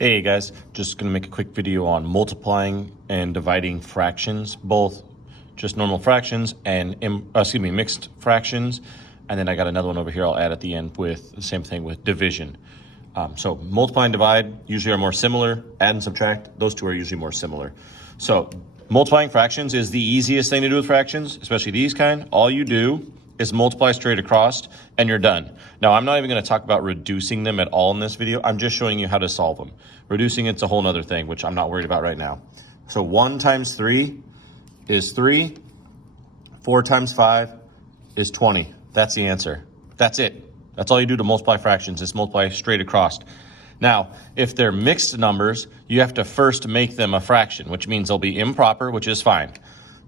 Hey guys, just gonna make a quick video on multiplying and dividing fractions, both just normal fractions and mixed fractions. And then I got another one over here I'll add at the end with the same thing with division. So multiply and divide usually are more similar. Add and subtract, those two are usually more similar. So multiplying fractions is the easiest thing to do with fractions, especially these kind. All you do is multiply straight across and you're done. Now, I'm not even gonna talk about reducing them at all in this video. I'm just showing you how to solve them. Reducing it's a whole nother thing, which I'm not worried about right now. So 1 times 3 is 3. 4 times 5 is 20. That's the answer. That's it. That's all you do to multiply fractions, is multiply straight across. Now, if they're mixed numbers, you have to first make them a fraction, which means they'll be improper, which is fine.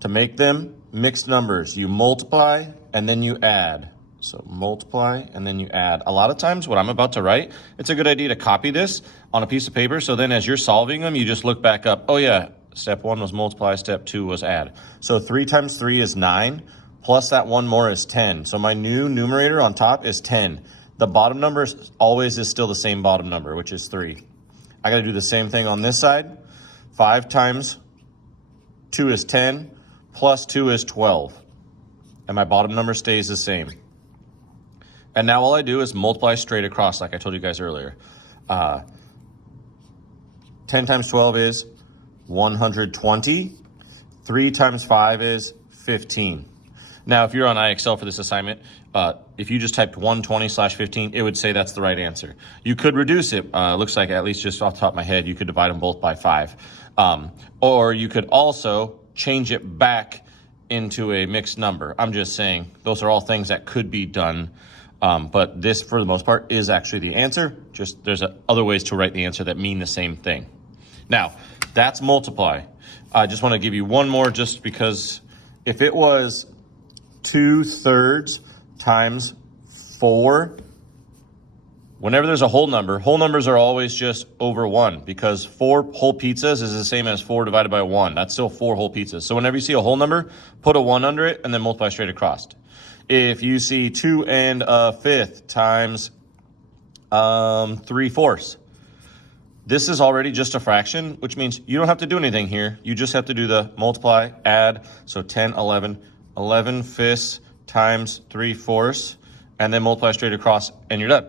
To make them mixed numbers, you multiply and then you add. So multiply and then you add. A lot of times what I'm about to write, it's a good idea to copy this on a piece of paper. So then as you're solving them, you just look back up. Oh yeah, step 1 was multiply, step 2 was add. So 3 times 3 is 9, plus that one more is 10. So my new numerator on top is 10. The bottom number always is still the same bottom number, which is 3. I gotta do the same thing on this side. 5 times 2 is 10, plus 2 is 12. And my bottom number stays the same. And now all I do is multiply straight across, like I told you guys earlier. 10 times 12 is 120. 3 times 5 is 15. Now, if you're on IXL for this assignment, if you just typed 120/15, it would say that's the right answer. You could reduce it. Looks like, at least just off the top of my head, you could divide them both by 5. Or you could also change it back into a mixed number. I'm just saying those are all things that could be done. But this, for the most part, is actually the answer. Just there's other ways to write the answer that mean the same thing. Now, that's multiply. I just want to give you one more, just because if it was 2/3 times 4, whenever there's a whole number, whole numbers are always just over 1, because 4 whole pizzas is the same as 4 divided by 1. That's still 4 whole pizzas. So whenever you see a whole number, put a 1 under it and then multiply straight across. If you see 2 1/5 times 3/4, this is already just a fraction, which means you don't have to do anything here. You just have to do the multiply, add, so 10, 11, 11/5 times 3/4, and then multiply straight across, and you're done,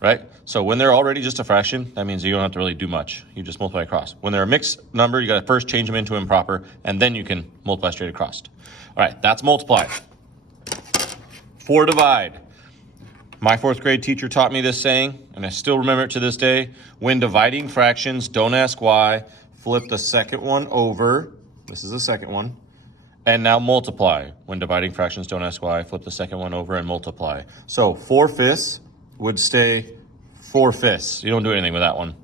right? So when they're already just a fraction, that means you don't have to really do much. You just multiply across. When they're a mixed number, you gotta first change them into improper, and then you can multiply straight across. All right, that's multiply. For divide. My 4th grade teacher taught me this saying, and I still remember it to this day. When dividing fractions, don't ask why. Flip the second one over. This is the second one. And now multiply. When dividing fractions, don't ask why. Flip the second one over and multiply. So 4/5 would stay 4/5. You don't do anything with that one.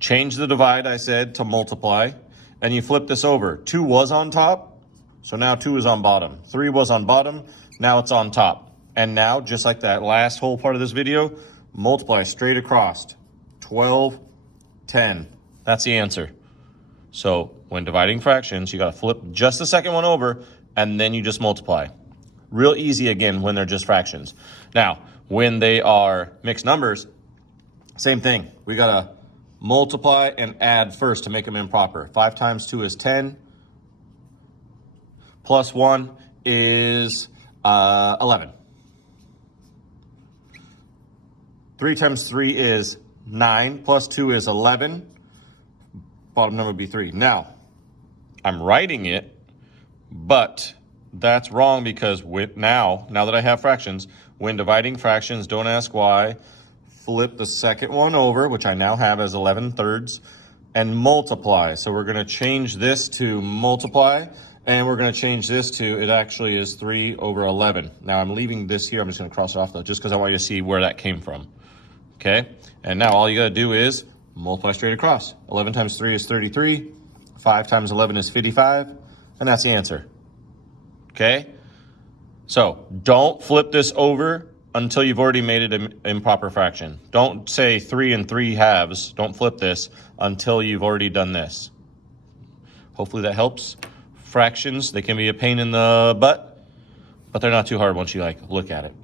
Change the divide, I said, to multiply. And you flip this over. 2 was on top, so now 2 is on bottom. 3 was on bottom, now it's on top. And now, just like that last whole part of this video, multiply straight across. 12, 10. That's the answer. So when dividing fractions, you got to flip just the second one over, and then you just multiply. Real easy, again, when they're just fractions. Now, when they are mixed numbers, same thing. We got to multiply and add first to make them improper. 5 times 2 is 10. Plus 1 is 11. 3 times 3 is 9, plus 2 is 11. Bottom number would be 3. Now, I'm writing it, but that's wrong, because now that I have fractions, when dividing fractions, don't ask why. Flip the second one over, which I now have as 11/3, and multiply. So we're going to change this to multiply, and we're going to change this to, it actually is 3 over 11. Now I'm leaving this here. I'm just going to cross it off, though, just because I want you to see where that came from. Okay, and now all you got to do is multiply straight across. 11 times 3 is 33. 5 times 11 is 55. And that's the answer. Okay, so don't flip this over until you've already made it an improper fraction. Don't say 3 3/2. Don't flip this until you've already done this. Hopefully that helps. Fractions, they can be a pain in the butt, but they're not too hard once you look at it.